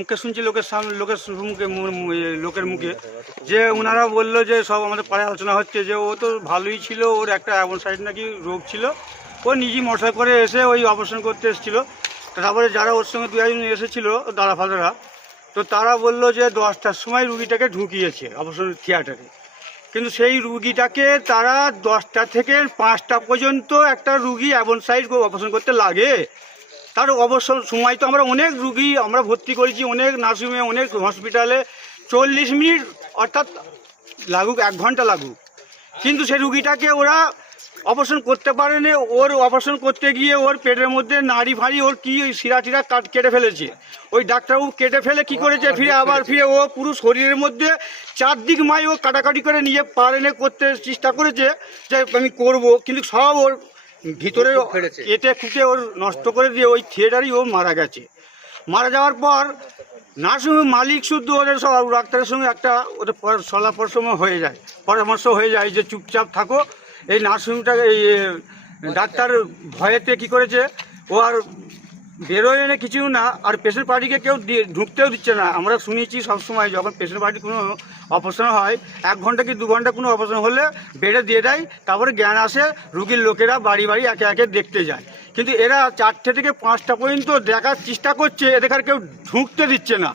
মুখে শুনছি, লোকের মুখে যে ওনারা বললো যে সব আমাদের পাড়ায় আলোচনা হচ্ছে যে ও তো ভালোই ছিল, ওর একটা এমন সাইড নাকি রোগ ছিল, ও নিজেই মোটরসাইকেল করে এসে ওই অপারেশন করতে এসেছিলো। তারপরে যারা ওর সঙ্গে দু একজন এসেছিলো দাদা ফাদারা, তো তারা বললো যে 10টার সময় রুগীটাকে ঢুকিয়েছে অপারেশন থিয়েটারে। কিন্তু সেই রুগীটাকে তারা 10টা থেকে 5টা পর্যন্ত একটা রুগী এমন সাইড অপারেশন করতে লাগে। তার অবসর সময় তো আমরা অনেক রুগী আমরা ভর্তি করেছি, অনেক নার্সিংহোমে, অনেক হসপিটালে 40 মিনিট অর্থাৎ লাগুক 1 ঘন্টা লাগুক, কিন্তু সেই রুগীটাকে ওরা অপারেশন করতে পারেনি। ওর অপারেশন করতে গিয়ে ওর পেটের মধ্যে নাড়ি ফাড়ি ওর কি শিরা টিরা কেটে ফেলেছে। ওই ডাক্তারবাবু কেটে ফেলে কি করেছে, ফিরে ও পুরো শরীরের মধ্যে 4 দিক মাই ও কাটাকাটি করে নিয়ে পারেনে করতে চেষ্টা করেছে যে আমি করব, কিন্তু সব ওর ভিতরে কেটে খুঁটে ওর নষ্ট করে দিয়ে ওই থিয়েটারই ও মারা গেছে। মারা যাওয়ার পর নার্সিংহোমের মালিক শুদ্ধ ওদের সব ডাক্তারের সঙ্গে একটা ওদের পরামর্শ হয়ে যায় যে চুপচাপ থাকো। এই নার্সিংহোমটাকে এই ডাক্তার ভয়েতে কি করেছে, ও আর বেরোয় না কিছু না, আর পেশেন্ট পার্টিকে কেউ ঢুকতেও দিচ্ছে না। আমরা শুনেছি সবসময় যখন পেশেন্ট পার্টি কোনো অপারেশন হয় 1 ঘন্টা কি 2 ঘন্টা কোনো অপারেশন হলে বেডে দিয়ে দেয়, তারপরে জ্ঞান আসে, রুগীর লোকেরা বাড়ি বাড়ি একে একে দেখতে যায়। কিন্তু এরা 4টে থেকে 5টা পর্যন্ত দেখার চেষ্টা করছে, এদের আর কেউ ঢুকতে দিচ্ছে না।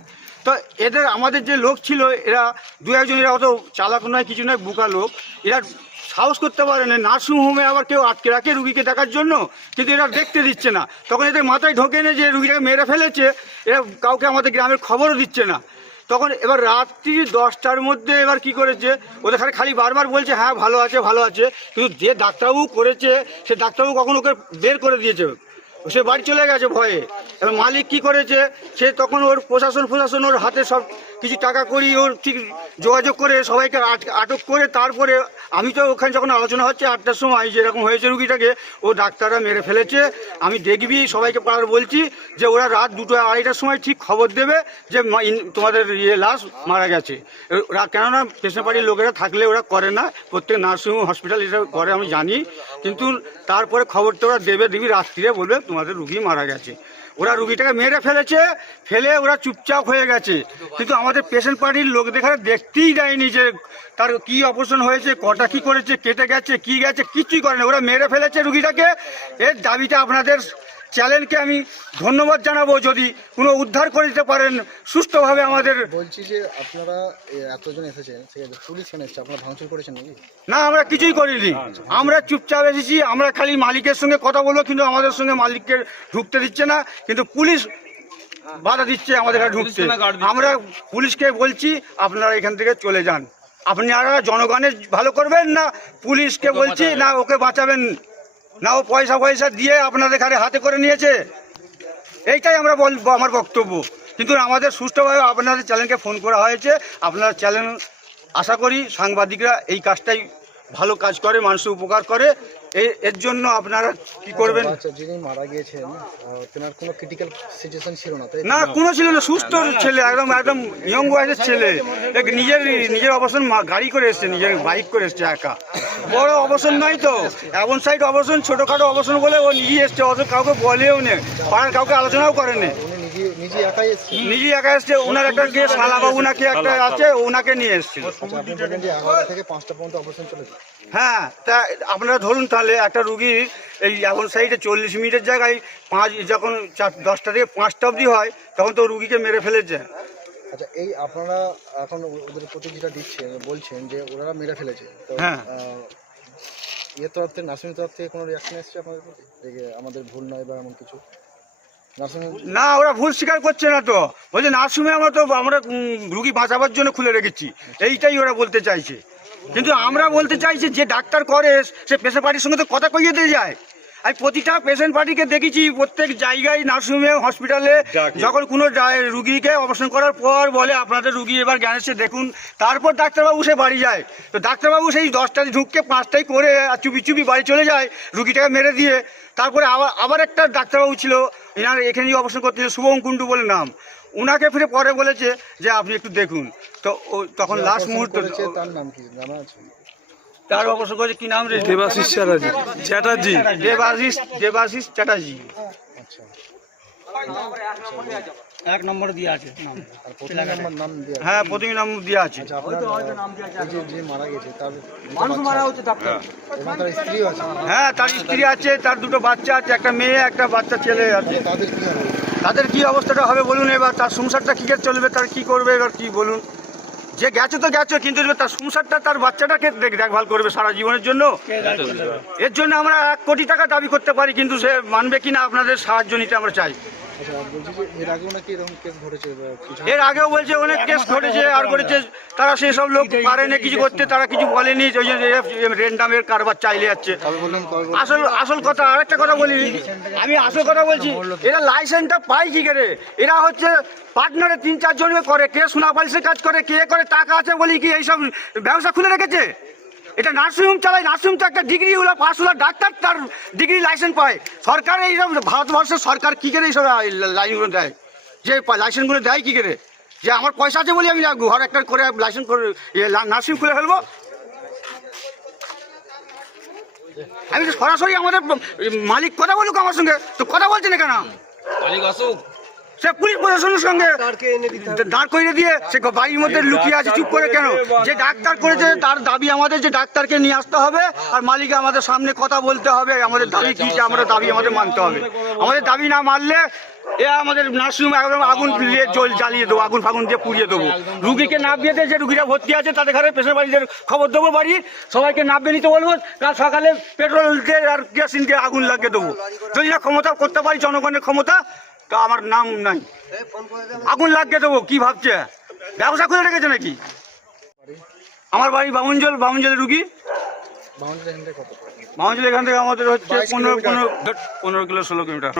তো এদের আমাদের যে লোক ছিল এরা 2-1জন, এরা অত চালাক নয় কিছু নয়, বোকা লোক, এরা সাহস করতে পারে না। নার্সিংহোমে আবার কেউ আটকে রাখে রুগীকে দেখার জন্য, কিন্তু এরা দেখতে দিচ্ছে না। তখন এদের মাথায় ঢোকে না যে রুগীটাকে মেরে ফেলেছে, এরা কাউকে আমাদের গ্রামের খবরও দিচ্ছে না। তখন এবার রাত্রি 10টার মধ্যে এবার কি করেছে, ওদের খালি বারবার বলছে হ্যাঁ ভালো আছে ভালো আছে, কিন্তু যে ডাক্তারবাবু করেছে সে ডাক্তারবাবু কখন ওকে বের করে দিয়েছে, সে বাড়ি চলে গেছে ভয়ে। এবার মালিক কি করেছে, সে তখন ওর প্রশাসন ওর হাতে সব কিছু টাকা করি ওর ঠিক যোগাযোগ করে সবাইকে আটক করে, তারপরে আমি তো ওখানে যখন আলোচনা হচ্ছে 8টার সময় যেরকম হয়েছে রুগীটাকে ও ডাক্তাররা মেরে ফেলেছে, আমি দেখবি সবাইকে পাড়ার বলছি যে ওরা রাত 2-2:30টার সময় ঠিক খবর দেবে যে তোমাদের লাশ মারা গেছে। কেননা পেশেন্ট পার্টির লোকেরা থাকলে ওরা করে না, প্রত্যেক নার্সিংহোম হসপিটাল এটা করে আমি জানি, কিন্তু তারপরে খবরটা ওরা দেখবি রাত্রিরে বলবে তোমাদের রুগী মারা গেছে। ওরা রুগীটাকে মেরে ফেলে ওরা চুপচাপ হয়ে গেছে, কিন্তু আমাদের পেশেন্ট পার্টির লোক দেখারে দেখতেই দেয়নি যে তার কি অপারেশন হয়েছে, কটা কি করেছে, কেটে গেছে কি গেছে, কিছুই করে না, ওরা মেরে ফেলেছে রুগীটাকে। এর দাবিটা আপনাদের চ্যানেলকে আমি ধন্যবাদ জানাবো যদি কোনো উদ্ধার করে দিতে পারেন সুষ্ঠুভাবে। আমাদের বলছি যে আপনারা এতজন এসেছেন, পুলিশ কেন এসেছে, আপনারা ভাঙচুর করেছেন নাকি? না, আমরা কিছুই করিনি, আমরা চুপচাপ এসেছি। আমরা খালি মালিকের সঙ্গে কথা বলবো, কিন্তু আমাদের সঙ্গে মালিককে ঢুকতে দিচ্ছে না, কিন্তু পুলিশ বাধা দিচ্ছে আমাদের এখানে ঢুকতে। আমরা পুলিশকে বলছি আপনারা এখান থেকে চলে যান, আপনারা জনগণের ভালো করবেন না, পুলিশকে বলছি না ওকে বাঁচাবেন না, ও পয়সা দিয়ে আপনাদের এখানে হাতে করে নিয়েছে, এইটাই আমরা বলবো আমার বক্তব্য। কিন্তু আমাদের সুষ্ঠুভাবে আপনাদের চ্যানেলকে ফোন করা হয়েছে, আপনার চ্যানেল আশা করি সাংবাদিকরা এই কাজটাই ভালো কাজ করে, মানুষের উপকার করে, এর জন্য আপনারা কি করবেন। যিনি মারা গিয়েছেন তেনার কোনো ক্রিটিক্যাল সিচুয়েশন ছিল না? না, কোনো ছিল না, সুস্থ ছেলে, একদম ইয়ং বয়সের ছেলে, নিজের অবসর গাড়ি করে এসছে, নিজের বাইক করে এসছে, একা, বড় অবসর নয় তো, এমন সাইড অবসর, ছোটোখাটো অবসর বলে ও নিজেই এসছে, অত কাউকে বলেও নেই, পাড়ার কাউকে আলোচনাও করেনি, নিজে একা এসছে। ওনার একটা কে শালাবাবু নাকি একটা আছে, ওনাকে নিয়ে এসছিল। হ্যাঁ, তা আপনারা ধরুন তাহলে একটা রুগী এই এমন সাইডে 40 মিনিটের জায়গায় যখন 10টা থেকে 5টা অবধি হয় তখন তো রুগীকে মেরে ফেলেছে। আচ্ছা, এই আপনারা এখন ওদের প্রতি যেটা দিচ্ছেন, বলছেন যে ওরা মেরে ফেলেছে, হ্যাঁ, এর তরফ থেকে নার্সিং তরফ থেকে কোনো রিয়াকশন এসছে আপনাদের প্রতি, আমাদের ভুল নয় বা এমন কিছু? না, ওরা ভুল স্বীকার করছে না তো, বলছে নার্সিংহোমে আমরা রুগী বাঁচাবার জন্য খুলে রেখেছি, এইটাই ওরা বলতে চাইছে। কিন্তু আমরা বলতে চাইছি যে ডাক্তার করে সে পেশেন্ট পার্টির সঙ্গে তো কথা কইয়ে দিয়ে যায়। আমি প্রতিটা পেশেন্ট পার্টিকে দেখেছি, প্রত্যেক জায়গায় নার্সিংহোমে হসপিটালে যখন কোনো রুগীকে অপারেশন করার পর বলে আপনাদের রুগী এবার জ্ঞান এসে দেখুন, তারপর ডাক্তারবাবু সে বাড়ি যায়। তো ডাক্তারবাবু সেই 10টায় ঢুককে 5টায় করে চুপি বাড়ি চলে যায় রুগীটাকে মেরে দিয়ে। তারপরে আবার একটা ডাক্তারবাবু ছিল, এনার এখানেই অপারেশন করতে, শুভম কুণ্ডু বলে নাম, ওনাকে ফিরে পরে বলেছে যে আপনি একটু দেখুন। তো তখন লাস্ট মুহূর্ত, তার নাম কি জানা আছে? তার অবশ্য করেছে কি নাম রে, দেবাশিস চ্যাটার্জি। দেবাশিস চ্যাটার্জি। আচ্ছা, 1 নম্বরে দিয়ে আছে নাম। আর প্রথম নাম্বার নাম দেওয়া হ্যাঁ, প্রথমে নাম দেওয়া আছে। আচ্ছা আপনার এই যে মারা গেছে তার মানুষ মারা হচ্ছে ডাক্তার। এবং তার স্ত্রীও আছে হ্যাঁ, তার স্ত্রী আছে, তার 2টো বাচ্চা আছে, একটা মেয়ে একটা বাচ্চা ছেলে আছে। তাদের কি হবে? তাদের কি অবস্থাটা হবে বলুন, এবার তার সংসারটা কী করে চলবে, তার কি করবে এবার কি বলুন। যে গেছে তো গেছে, কিন্তু এবার তার সংসারটা তার বাচ্চাটাকে দেখভাল করবে সারা জীবনের জন্য। এর জন্য আমরা 1 কোটি টাকা দাবি করতে পারি, কিন্তু সে মানবে কিনা আপনাদের সাহায্য নিতে আমরা চাই। আচ্ছা বলছি যে এর আগেও নাকি এরকম কেস ঘটেছে বা কিছু? এর আগেও বলছে অনেক কেস ঘটেছে আর ঘটেছে, তারা সেসব লোক পারে না কিছু করতে, তারা কিছু বলেনি, ওই যে রেন্ডামের কারবার চাইলে যাচ্ছে। কবে বললেন আসল কথা আরেকটা কথা বলি, আমি আসল কথা বলছি, এরা লাইসেন্সটা পায় কি করে? এরা হচ্ছে পার্টনারে 3-4 জন করে, কে সোনা পালিশের কাজ করে, কে করে টাকা আছে বলি কি এইসব ব্যবসা খুলে রেখেছে। এটা নার্সিংহোম চালায়, নার্সিংহোম তো একটা ডিগ্রি হলো, পাস হলো ডাক্তার, তার ডিগ্রি লাইসেন্স পায়। সরকার এইসব ভারতবর্ষের সরকার কী করে এইসব লাইনগুলো দেয়, যে লাইসেন্সগুলো দেয় কী করে? যে আমার পয়সা আছে বলি আমি ঘর একটা করে লাইসেন্স করে নার্সিং খুলে ফেলবো? আমি তো সরাসরি আমাদের মালিক কথা বলুক আমার সঙ্গে, তো কথা বলছে না কেন? সে পুলিশ প্রশাসনের সঙ্গে দাঁড় করিয়ে দিয়ে সে বাড়ির মধ্যে লুকিয়ে আছে চুপ করে কেন? যে ডাক্তার করেছে তার দাবি আমাদের যে ডাক্তারকে নিয়ে আসতে হবে, আর মালিক আমাদের সামনে কথা বলতে হবে, আমাদের দাবি কী, আমাদের দাবি আমাদের মানতে হবে। আমাদের দাবি না মানলে আমাদের নার্সিংহোম একদম আগুন জ্বালিয়ে দেবো, আগুন ফাগুন দিয়ে পুড়িয়ে দেবো। রুগীকে নামিয়ে দিয়ে যে রুগীরা ভর্তি আছে তাদের ঘরে পেশেন্ট বাড়িদের খবর দেবো, বাড়ি সবাইকে নামিয়ে নিতে বলবো, কাল সকালে পেট্রোল দিয়ে আর কেরোসিন দিয়ে আগুন লাগিয়ে দেবো। যদি না ক্ষমতা করতে পারি, জনগণের ক্ষমতা, তো আমার নাম নাই, আগুন লাগিয়ে দেবো। কি ভাবছে ব্যবসা খুলে রেখেছে নাকি? আমার বাড়ি বামুনজলের রুগী। বামুনজল এখান থেকে আমাদের হচ্ছে 15 কিলো 16 কিলোমিটার।